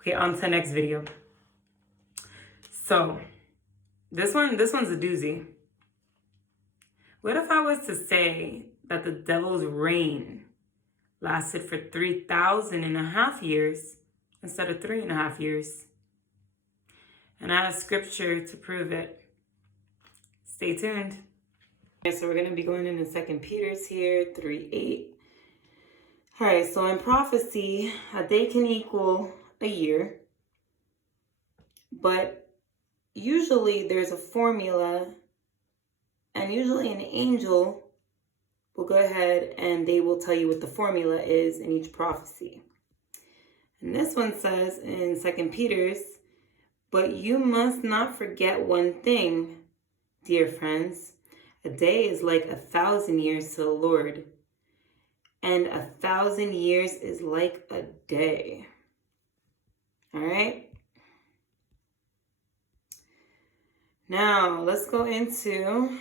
Okay, on to the next video. So this one's a doozy. What if I was to say that the devil's reign lasted for 3,500 years instead of 3.5 years? And I have scripture to prove it. Stay tuned. Okay, so we're going to be going into 2 Peter's here, 3:8. All right, so in prophecy, a day can equal a year. But usually there's a formula, and usually an angel will go ahead and they will tell you what the formula is in each prophecy. And this one says in 2 Peter's, but you must not forget one thing, dear friends. A day is like 1,000 years to the Lord, and 1,000 years is like a day. All right? Now, let's go into...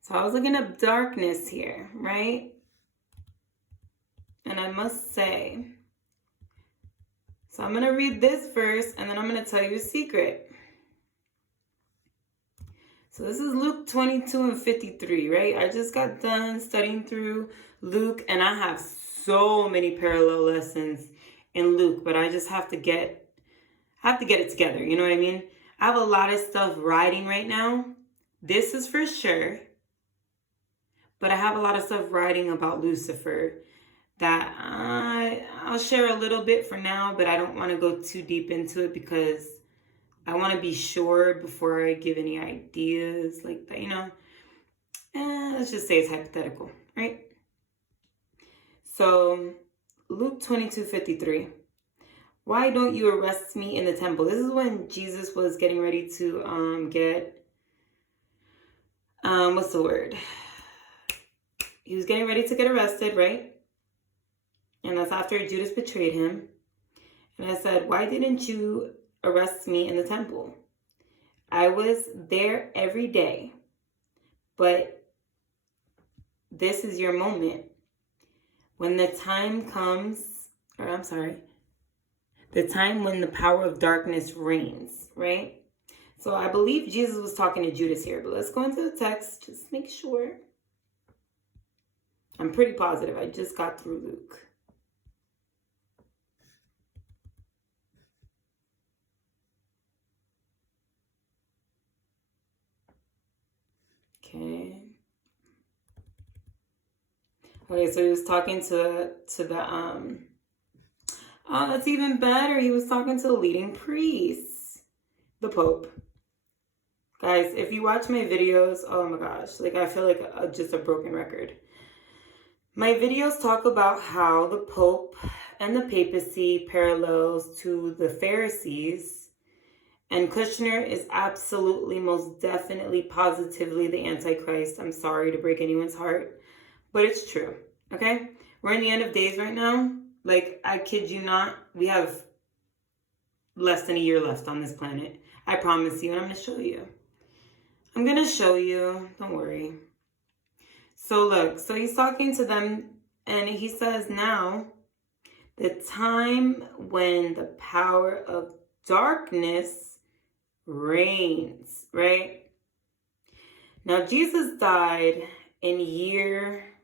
So I was looking up darkness here, right? And I must say... So I'm going to read this verse, and then I'm going to tell you a secret. So this is Luke 22:53, right? I just got done studying through Luke, and I have so many parallel lessons in Luke, but I just have to get it together, you know what I mean? I have a lot of stuff riding right now. This is for sure. But I have a lot of stuff writing about Lucifer that I'll share a little bit for now, but I don't want to go too deep into it because I want to be sure before I give any ideas like that, you know. Let's just say it's hypothetical, right? So Luke 22:53. Why don't you arrest me in the temple? This is when Jesus was getting ready to get, what's the word? He was getting ready to get arrested, right? And that's after Judas betrayed him. And I said, why didn't you arrest me in the temple? I was there every day. But this is your moment. When the time comes, the time when the power of darkness reigns, right? So I believe Jesus was talking to Judas here, but let's go into the text, just make sure. I'm pretty positive. I just got through Luke. Okay, so he was talking to the oh, that's even better. He was talking to the leading priests, the Pope. Guys, if you watch my videos, oh my gosh, like I feel like just a broken record. My videos talk about how the Pope and the papacy parallels to the Pharisees, and Kushner is absolutely, most definitely, positively the Antichrist. I'm sorry to break anyone's heart, but it's true, okay? We're in the end of days right now. Like, I kid you not, we have less than a year left on this planet. I promise you, and I'm going to show you. I'm going to show you. Don't worry. So look, so he's talking to them, and he says, now, the time when the power of darkness reigns, right? Now, Jesus died in year,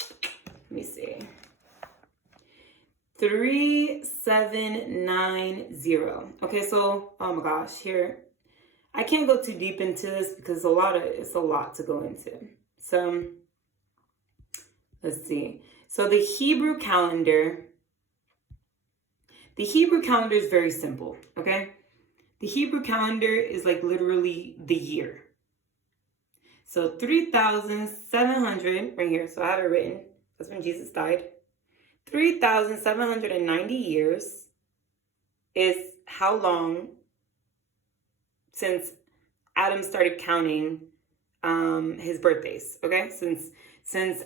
let me see, 3790. Okay, so, oh my gosh, here, I can't go too deep into this because it's a lot to go into. So, let's see. So the Hebrew calendar is very simple, okay? The Hebrew calendar is like literally the year. So 3,700, right here, so I have it written. That's when Jesus died. 3,790 years is how long since Adam started counting his birthdays, okay? Since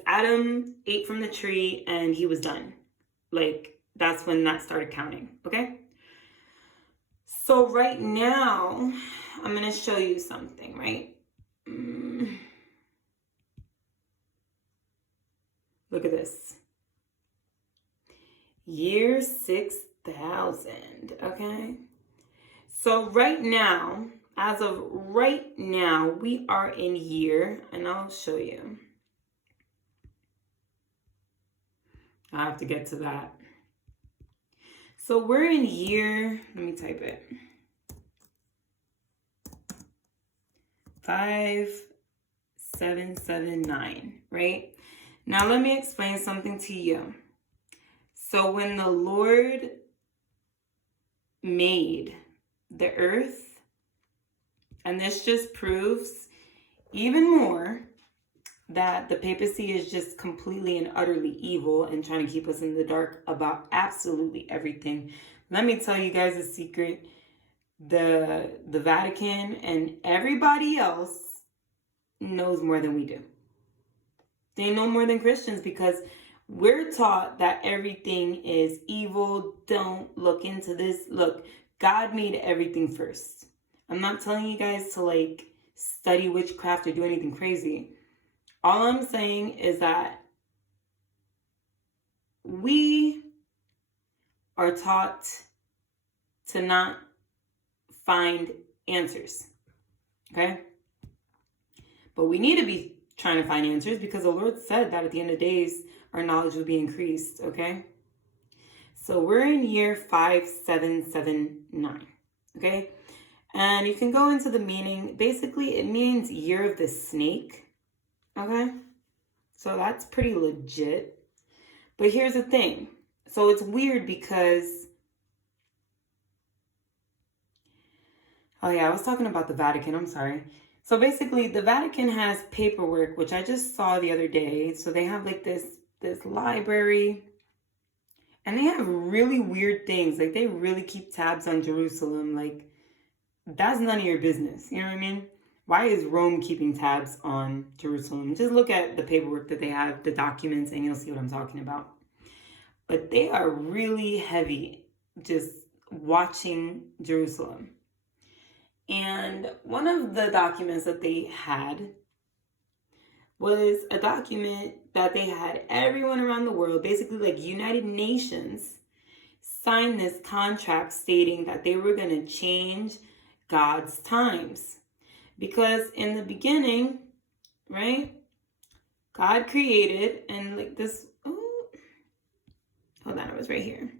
Adam ate from the tree and he was done. Like, that's when that started counting, okay? So right now, I'm going to show you something, right? Look at this. Year 6000, okay? So right now, as of right now, we are in year, and I'll show you. I have to get to that. So we're in year, let me type it. 5779, right? Now let me explain something to you. So when the Lord made the earth, and this just proves even more that the papacy is just completely and utterly evil and trying to keep us in the dark about absolutely everything. Let me tell you guys a secret. The Vatican and everybody else knows more than we do. They know more than Christians because we're taught that everything is evil. Don't look into this. Look, God made everything first. I'm not telling you guys to like study witchcraft or do anything crazy. All I'm saying is that we are taught to not find answers, okay? But we need to be trying to find answers because the Lord said that at the end of days, our knowledge will be increased, okay? So we're in year 5779, okay? And you can go into the meaning. Basically, it means year of the snake, okay? So that's pretty legit. But here's the thing. So it's weird because, oh yeah, I was talking about the Vatican, I'm sorry. So basically, the Vatican has paperwork, which I just saw the other day. So they have like this library, and they have really weird things. Like they really keep tabs on Jerusalem. Like that's none of your business. You know what I mean? Why is Rome keeping tabs on Jerusalem? Just look at the paperwork that they have, the documents, and you'll see what I'm talking about. But they are really heavy just watching Jerusalem. And one of the documents that they had was a document that they had everyone around the world, basically like United Nations, sign this contract stating that they were going to change God's times. Because in the beginning, right, God created, and like this, oh, hold on, it was right here.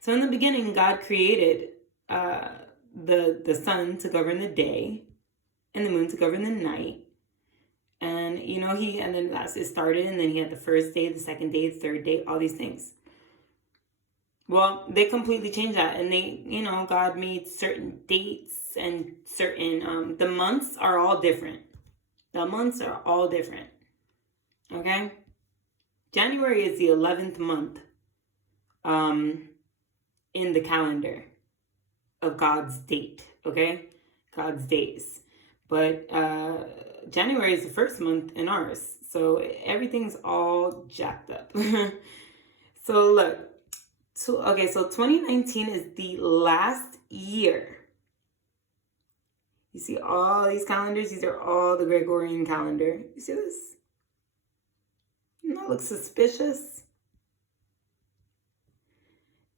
So in the beginning, God created the sun to govern the day and the moon to govern the night. And, you know, and then that's it started, and then he had the first day, the second day, the third day, all these things. Well, they completely changed that, and they, you know, God made certain dates and certain, the months are all different. The months are all different, okay? January is the 11th month in the calendar of God's date, okay? God's days. But January is the first month in ours, so everything's all jacked up. So look, so 2019 is the last year. You see all these calendars? These are all the Gregorian calendar. You see this? Doesn't that look suspicious?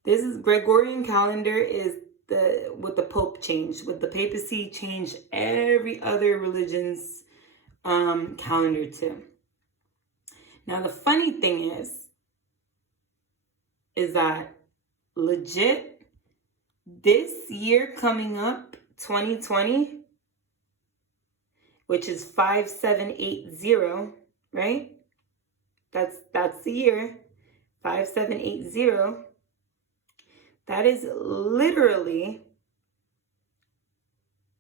This is Gregorian calendar is what the Pope changed, what the papacy changed every other religion's calendar too. Now the funny thing is that legit this year coming up, 2020, which is 5780, right? That's the year, 5780. That is literally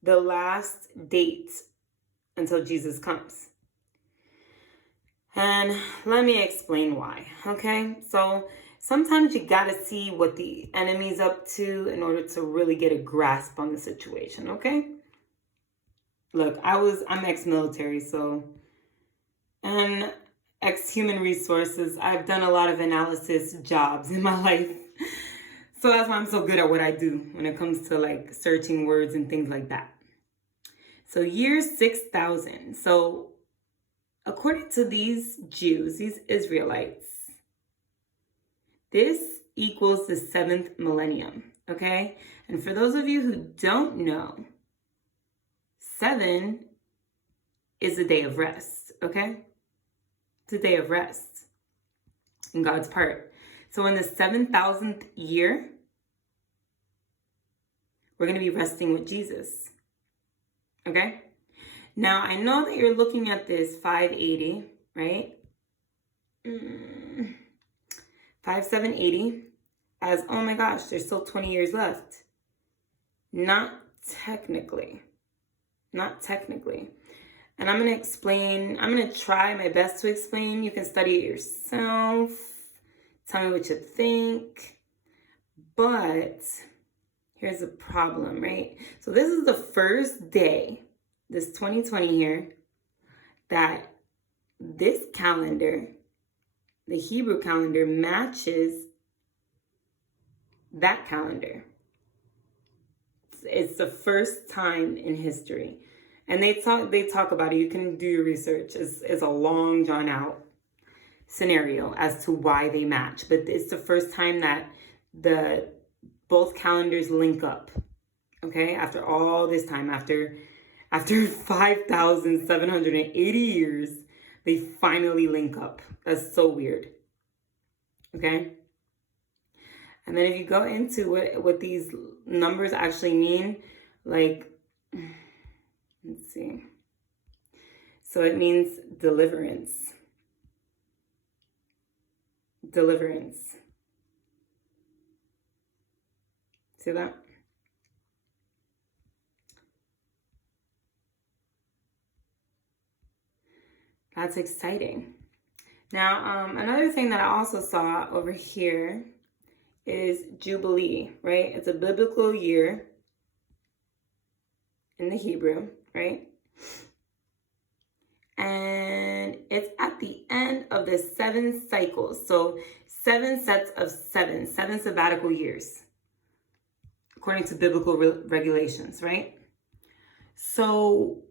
the last date until Jesus comes. And let me explain why, okay? So sometimes you gotta see what the enemy's up to in order to really get a grasp on the situation, okay? Look, I'm ex-military, so, and ex-human resources. I've done a lot of analysis jobs in my life. So that's why I'm so good at what I do when it comes to like searching words and things like that. So year 6000. So according to these Jews, these Israelites, This equals the 7th millennium, okay? And for those of you who don't know, 7 is a day of rest, okay? It's a day of rest in God's part. So in the 7,000th year, we're going to be resting with Jesus, okay? Now, I know that you're looking at this 580, right? 5780 as, oh my gosh, there's still 20 years left. Not technically. Not technically. And I'm going to explain, I'm going to try my best to explain. You can study it yourself. Tell me what you think. But here's the problem, right? So this is the first day, this 2020 here, that this calendar, the Hebrew calendar, matches that calendar. It's the first time in history. And they talk about it. You can do your research. It's a long, drawn out scenario as to why they match. But it's the first time that both calendars link up. Okay? After all this time, after 5,780 years, they finally link up. That's so weird. Okay? And then if you go into what these numbers actually mean, like, let's see. So it means deliverance. Deliverance. See that? That's exciting. Now, another thing that I also saw over here is Jubilee, right? It's a biblical year in the Hebrew, right? And it's at the end of the 7 cycles. So 7 sets of 7 sabbatical years, according to biblical regulations, right? So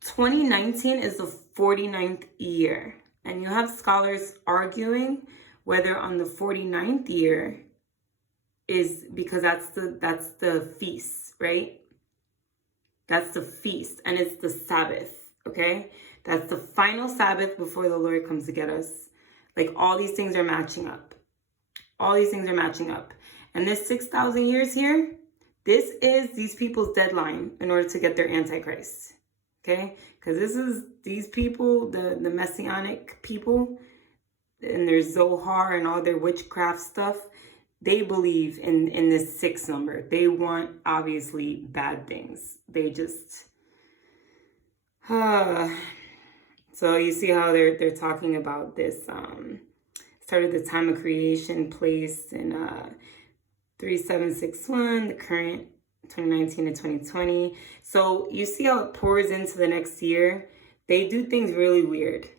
2019 is the 49th year. And you have scholars arguing whether on the 49th year is because that's the feast, right? That's the feast, and it's the Sabbath, okay? That's the final Sabbath before the Lord comes to get us. Like, all these things are matching up. All these things are matching up. And this 6,000 years here, this is these people's deadline in order to get their Antichrist, okay? Because these people, the Messianic people, and their Zohar and all their witchcraft stuff, they believe in this 6 number. They want, obviously, bad things. They just... So you see how they're talking about this. Started the time of creation placed in 3761, the current 2019 to 2020. So you see how it pours into the next year. They do things really weird.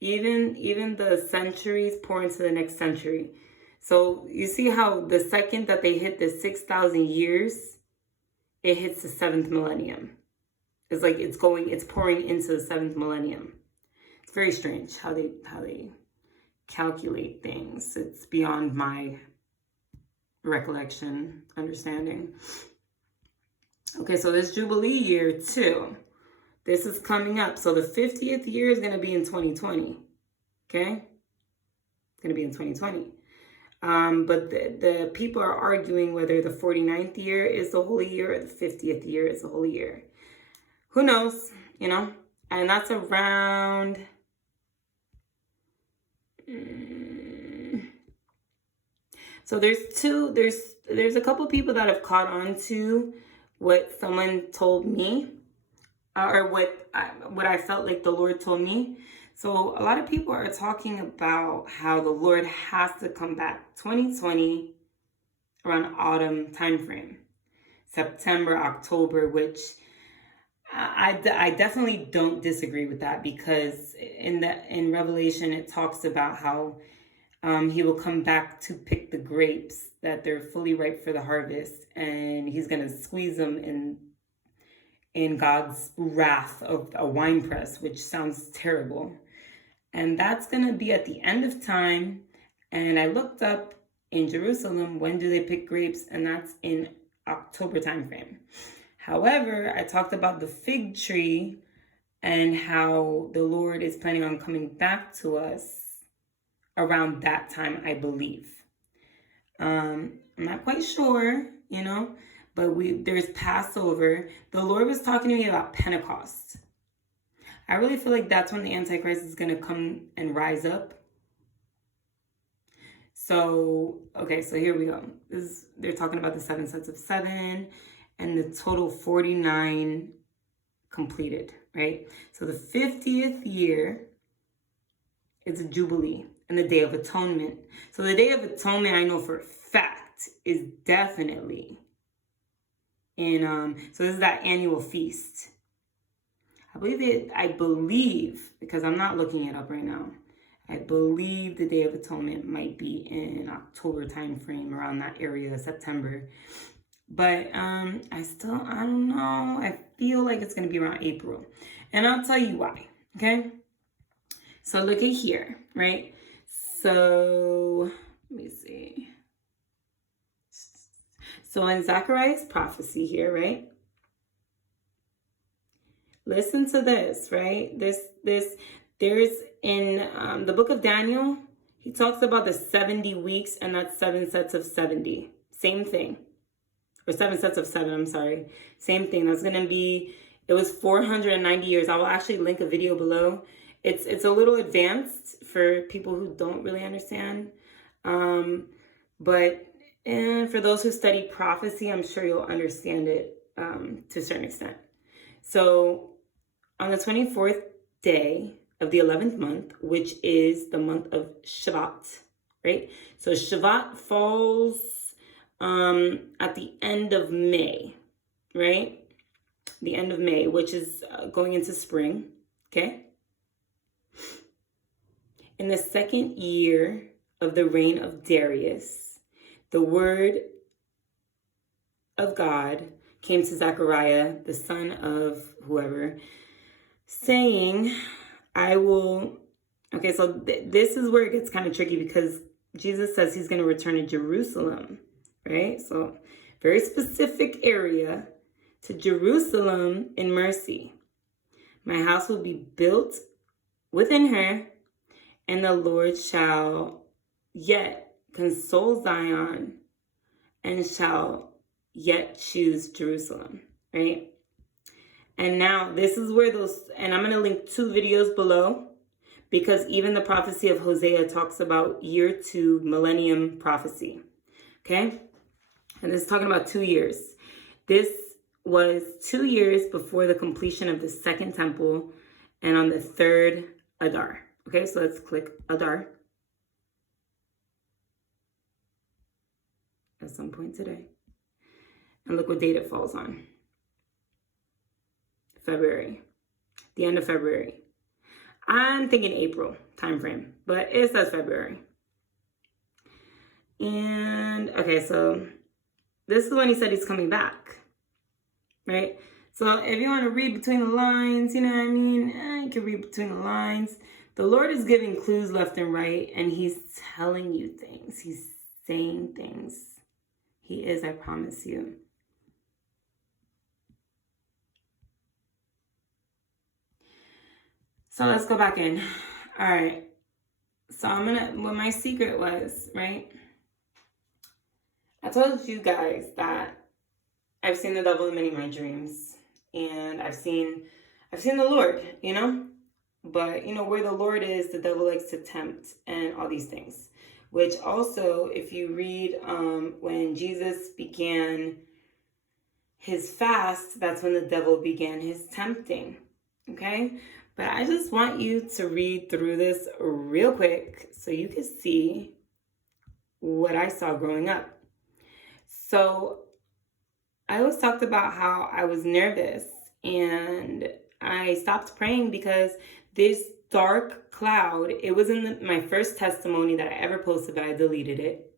Even the centuries pour into the next century. So you see how the second that they hit the 6,000 years, it hits the 7th millennium. It's like it's pouring into the 7th millennium. It's very strange how they calculate things. It's beyond my recollection, understanding. Okay, so this Jubilee year too. This is coming up. So the 50th year is going to be in 2020. Okay? It's going to be in 2020. But the people are arguing whether the 49th year is the holy year or the 50th year is the holy year. Who knows, you know? And that's around... So there's a couple people that have caught on to what someone told me, or what I felt like the Lord told me. So a lot of people are talking about how the Lord has to come back 2020 around autumn time frame, September, October, which I definitely don't disagree with that, because in Revelation it talks about how he will come back to pick the grapes that they're fully ripe for the harvest, and he's gonna squeeze them in God's wrath of a winepress, which sounds terrible. And that's gonna be at the end of time. And I looked up in Jerusalem. When do they pick grapes? And that's in October timeframe. However, I talked about the fig tree and how the Lord is planning on coming back to us around that time, I believe. I'm not quite sure, but there's Passover. The Lord was talking to me about Pentecost. I really feel like that's when the Antichrist is going to come and rise up. So here we go. They're talking about the 7 sets of 7 and the total 49 completed, right? So the 50th year is a Jubilee and the Day of Atonement. So the Day of Atonement, I know for a fact, is definitely in, so this is that annual feast. I believe, because I'm not looking it up right now, I believe the Day of Atonement might be in October timeframe, around that area, September. But I don't know. I feel like it's going to be around April. And I'll tell you why, okay? So look at here, right? So let me see. So in Zechariah's prophecy here, right? Listen to this, right? There's in the book of Daniel, he talks about the 70 weeks, and that's 7 sets of 70. Same thing. Or 7 sets of 7, I'm sorry. Same thing. That's going to be, it was 490 years. I will actually link a video below. It's a little advanced for people who don't really understand. But for those who study prophecy, I'm sure you'll understand it to a certain extent. So on the 24th day of the 11th month, which is the month of Shavat, right? So Shavat falls at the end of May, right? The end of May, which is going into spring, okay? In the 2nd year of the reign of Darius, the word of God came to Zechariah, the son of whoever, saying, okay, so this is where it gets kind of tricky, because Jesus says he's going to return to Jerusalem, right? So very specific area, to Jerusalem in mercy. My house will be built within her, and the Lord shall yet console Zion and shall yet choose Jerusalem, right? And now this is where and I'm going to link 2 videos below, because even the prophecy of Hosea talks about year 2 millennium prophecy, okay? And this is talking about 2 years. This was 2 years before the completion of the 2nd temple, and on the 3rd Adar. Okay, so let's click Adar at some point today. And look what date it falls on. February. The end of February. I'm thinking April timeframe, but it says February. And, okay, so this is when he said he's coming back, right? So if you want to read between the lines, you know what I mean? You can read between the lines. The Lord is giving clues left and right, and he's telling you things. He's saying things. He is, I promise you. So let's go back in. All right. So what my secret was, right? I told you guys that I've seen the devil in many of my dreams, and I've seen the Lord, but where the Lord is, the devil likes to tempt and all these things, which also, if you read when Jesus began his fast, that's when the devil began his tempting. Okay, but I just want you to read through this real quick so you can see what I saw growing up. So I always talked about how I was nervous, and I stopped praying because this dark cloud, it was in my first testimony that I ever posted, but I deleted it.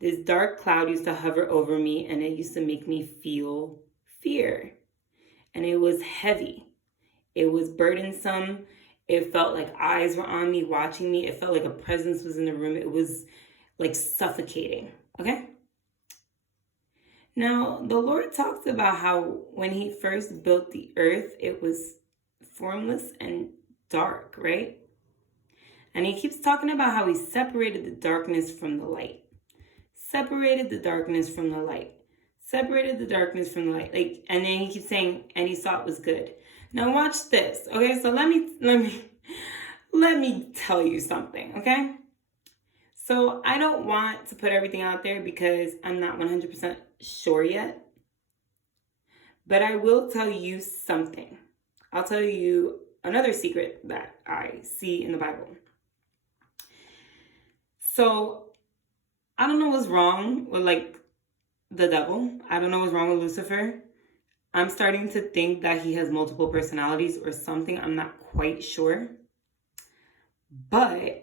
This dark cloud used to hover over me, and it used to make me feel fear. And it was heavy. It was burdensome. It felt like eyes were on me, watching me. It felt like a presence was in the room. It was like suffocating, okay? Now, the Lord talks about how when he first built the earth, it was formless and dark, right? And he keeps talking about how he separated the darkness from the light. Separated the darkness from the light. Separated the darkness from the light. Like, and then he keeps saying, and he saw it was good. Now watch this. Okay, so let me tell you something, okay? So I don't want to put everything out there because I'm not 100% sure yet. But I will tell you something. I'll tell you another secret that I see in the Bible. So I don't know what's wrong with like the devil. I don't know what's wrong with Lucifer. I'm starting to think that he has multiple personalities or something. I'm not quite sure. But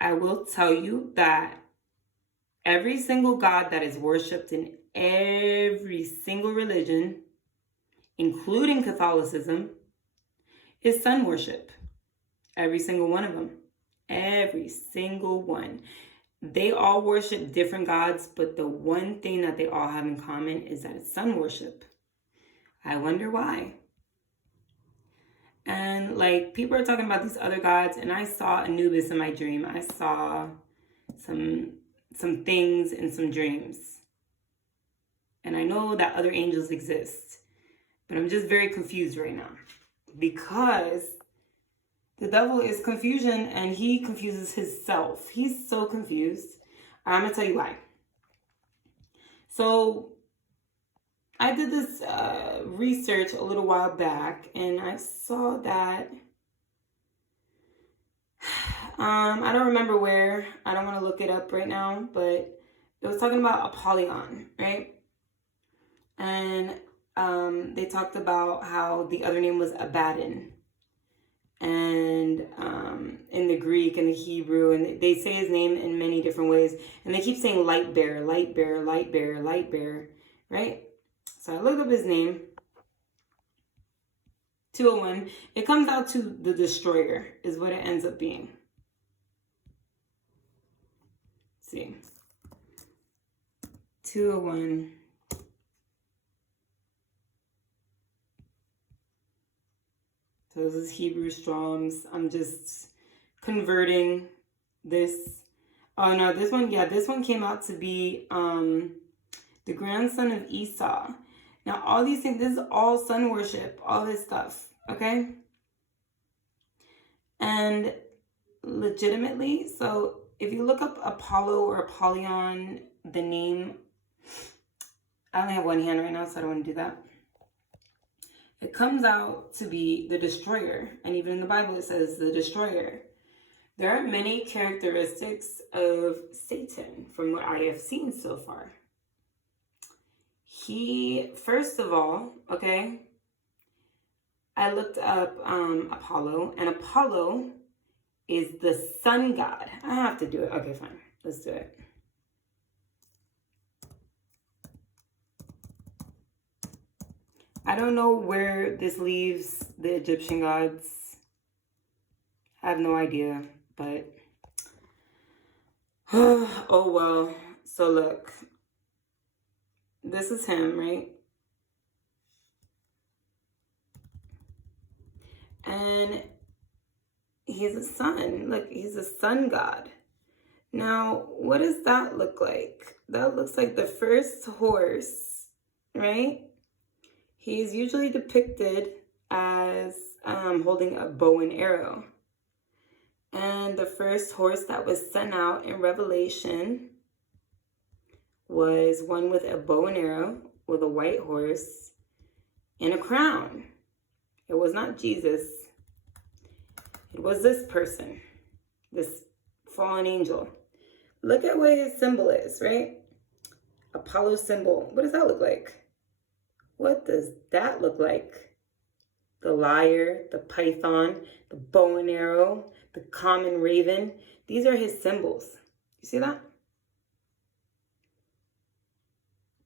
I will tell you that every single God that is worshipped in every single religion, including Catholicism, is sun worship. Every single one of them. Every single one. They all worship different gods, but the one thing that they all have in common is that it's sun worship. I wonder why. And like people are talking about these other gods, and I saw Anubis in my dream. I saw some things in some dreams. And I know that other angels exist, but I'm just very confused right now because the devil is confusion and he confuses himself. He's so confused. I'm going to tell you why. So I did this research a little while back and I saw that, I don't remember where. I don't want to look it up right now, but it was talking about Apollyon, right? And they talked about how the other name was Abaddon. And in the Greek and the Hebrew, and they say his name in many different ways, and they keep saying light bearer, light bearer, light bearer, light bearer, right? So I looked up his name, 201. It comes out to the destroyer is what it ends up being. Let's see, 201. So this is Hebrew Strong's. I'm just converting this. Oh no, this one came out to be the grandson of Esau. Now all these things, this is all sun worship, all this stuff, okay? And legitimately, so if you look up Apollo or Apollyon, the name, I only have one hand right now, so I don't want to do that. It comes out to be the destroyer. And even in the Bible, it says the destroyer. There are many characteristics of Satan from what I have seen so far. He, first of all, okay, I looked up Apollo, and Apollo is the sun god. I have to do it. Okay, fine. Let's do it. I don't know where this leaves the Egyptian gods. I have no idea, but oh well. So look, this is him, right? And he's a sun. Look, he's a sun god. Now, what does that look like? That looks like the first horse, right? He's usually depicted as holding a bow and arrow. And the first horse that was sent out in Revelation was one with a bow and arrow, with a white horse, and a crown. It was not Jesus. It was this person, this fallen angel. Look at what his symbol is, right? Apollo symbol. What does that look like? What does that look like? The lyre, the python, the bow and arrow, the common raven. These are his symbols. You see that?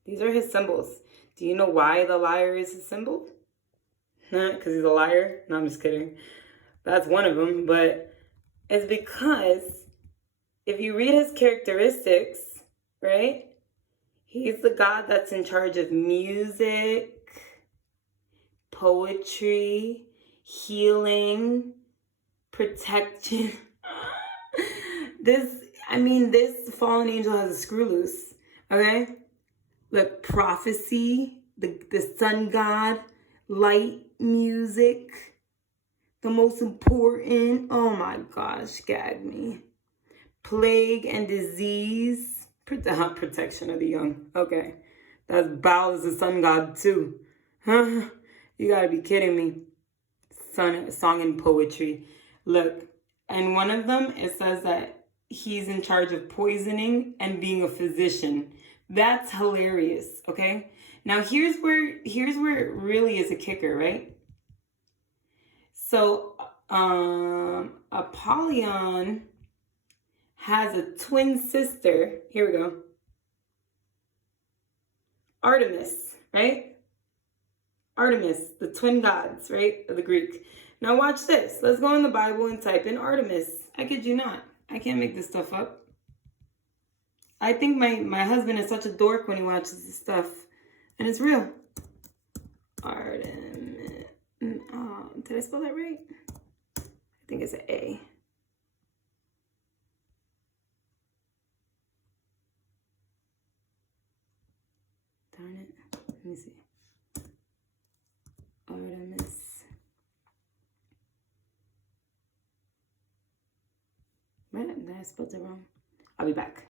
These are his symbols. Do you know why the lyre is his symbol? Because he's a liar? No, I'm just kidding. That's one of them. But it's because if you read his characteristics, right? He's the God that's in charge of music, poetry, healing, protection. This fallen angel has a screw loose. Okay? Look, prophecy, the sun god, light, music, the most important, oh my gosh, gag me. Plague and disease, protection of the young. Okay. That's Baal is the sun god too. Huh? You gotta be kidding me. Song and poetry. Look, and one of them, it says that he's in charge of poisoning and being a physician. That's hilarious, okay? Now here's where it really is a kicker, right? So Apollyon has a twin sister. Here we go. Artemis, right? Artemis, the twin gods, right? Of the Greek. Now watch this. Let's go in the Bible and type in Artemis. I kid you not. I can't make this stuff up. I think my husband is such a dork when he watches this stuff. And it's real. Artemis. Did I spell that right? I think it's an A. Darn it. Let me see. Artemis. Right? I spelled it wrong. I'll be back.